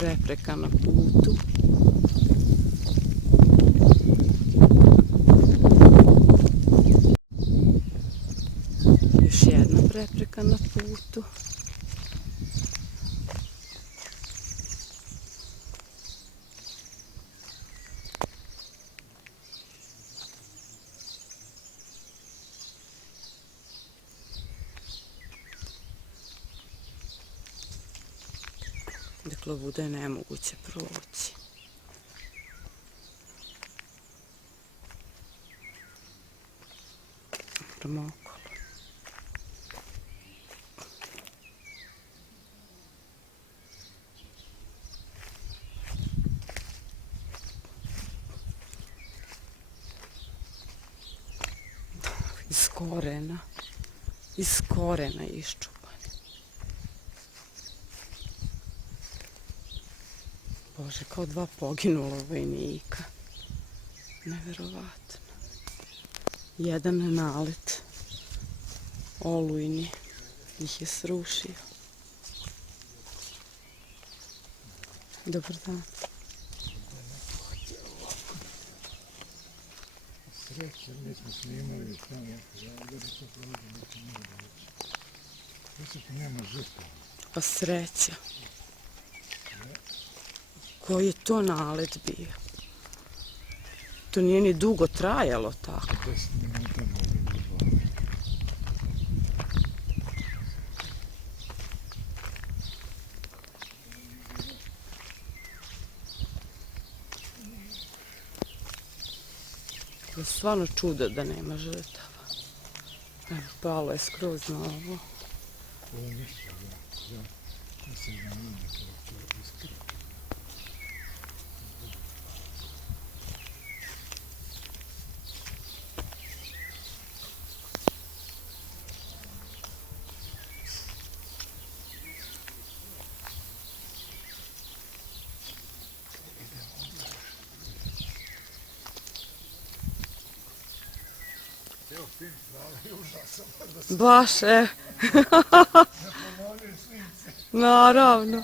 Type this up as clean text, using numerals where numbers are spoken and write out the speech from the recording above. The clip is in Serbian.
prepreka na putu. Još jedna prepreka na putu. Dakle, ovuda je nemoguće proći. Moramo okolo. Iz korena iščupan. Bože, kao dva poginula vojnika. Neverovatno. Jedan nalet olujni ih je srušio. Dobar dan. Sreće, mi smo snimali tamo, Zagorica prođe, neće mogu da ući. Sreće, nema žrtva. Pa sreća. Koji je to nalet bio? To nije ni dugo trajalo tako. 10 minuta mogli bi bilo. To je stvarno čudo da nema žrtava. Evo, palo je skroz na ovo. Ovo je ništa, ja sam ga nije to iskreno. Evo film pravi, užasan. Baš, Ne ponovljaju snimci. naravno.